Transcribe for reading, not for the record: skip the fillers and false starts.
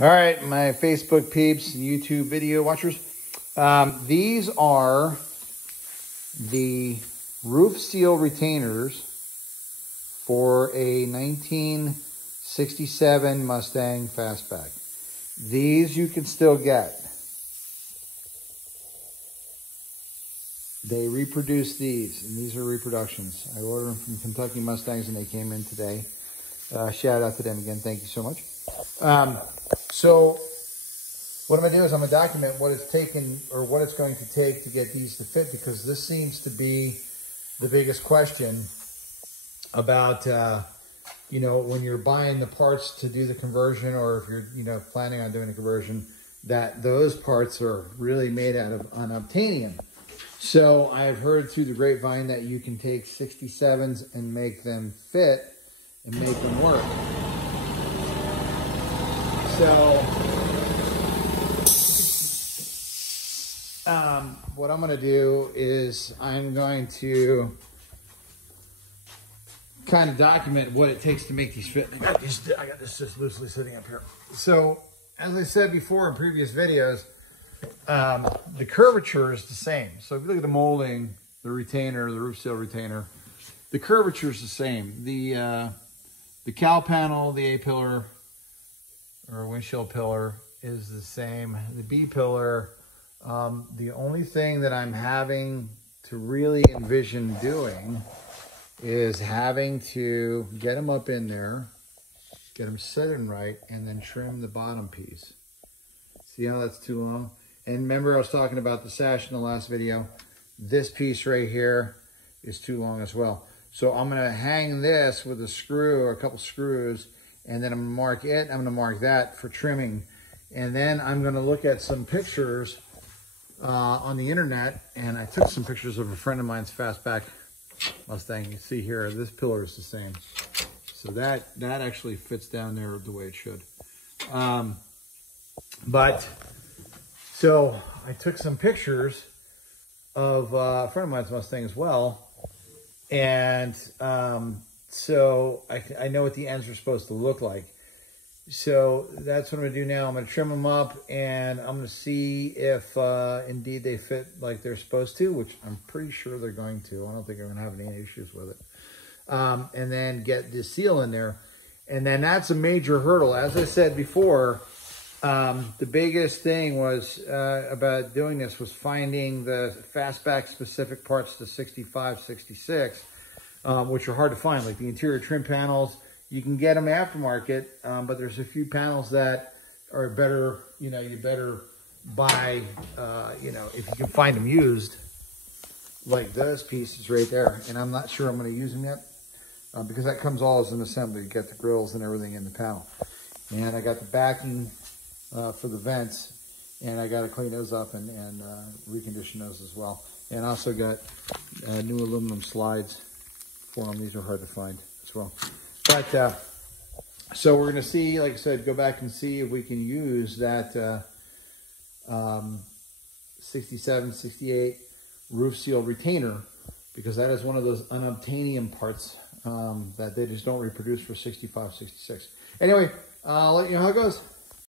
All right, my Facebook peeps and YouTube video watchers. These are the roof seal retainers for a 1967 Mustang fastback. These you can still get. They reproduce these, and these are reproductions. I ordered them from Kentucky Mustangs, and they came in today. Shout out to them again. Thank you so much. So what I'm going to do is I'm going to document what it's taken or what it's going to take to get these to fit, because this seems to be the biggest question about, you know, when you're buying the parts to do the conversion, or if you're, you know, planning on doing a conversion, that those parts are really made out of unobtainium. So I've heard through the grapevine that you can take 67s and make them fit and make them work. So what I'm going to do is I'm going to kind of document what it takes to make these fit. I got this just loosely sitting up here. So as I said before in previous videos, the curvature is the same. So if you look at the molding, the retainer, the roof seal retainer, the curvature is the same. The cowl panel, the A-pillar or windshield pillar is the same. The B-pillar, the only thing that I'm having to really envision doing is having to get them up in there, get them set in right, and then trim the bottom piece. See how that's too long? And remember, I was talking about the sash in the last video. This piece right here is too long as well. So I'm going to hang this with a screw or a couple screws, and then I'm going to mark it. I'm going to mark that for trimming. And then I'm going to look at some pictures on the internet. And I took some pictures of a friend of mine's fastback Mustang. You see here, this pillar is the same. So that actually fits down there the way it should. So I took some pictures of a friend of mine's Mustang as well. And so I know what the ends are supposed to look like. So that's what I'm going to do now. I'm going to trim them up, and I'm going to see if indeed they fit like they're supposed to, which I'm pretty sure they're going to. I don't think I'm going to have any issues with it. And then get the seal in there. And then that's a major hurdle. As I said before, the biggest thing was about doing this was finding the fastback specific parts to 65, 66, which are hard to find, like the interior trim panels. You can get them aftermarket, but there's a few panels that are better, you know, you better buy, you know, if you can find them used, like those pieces right there. And I'm not sure I'm going to use them yet, because that comes all as an assembly. You get the grills and everything in the panel. And I got the backing for the vents, and I got to clean those up and recondition those as well. And I also got new aluminum slides for them. These are hard to find as well. But so we're going to see, like I said, go back and see if we can use that 67, 68 roof seal retainer, because that is one of those unobtainium parts that they just don't reproduce for 65, 66. Anyway, I'll let you know how it goes.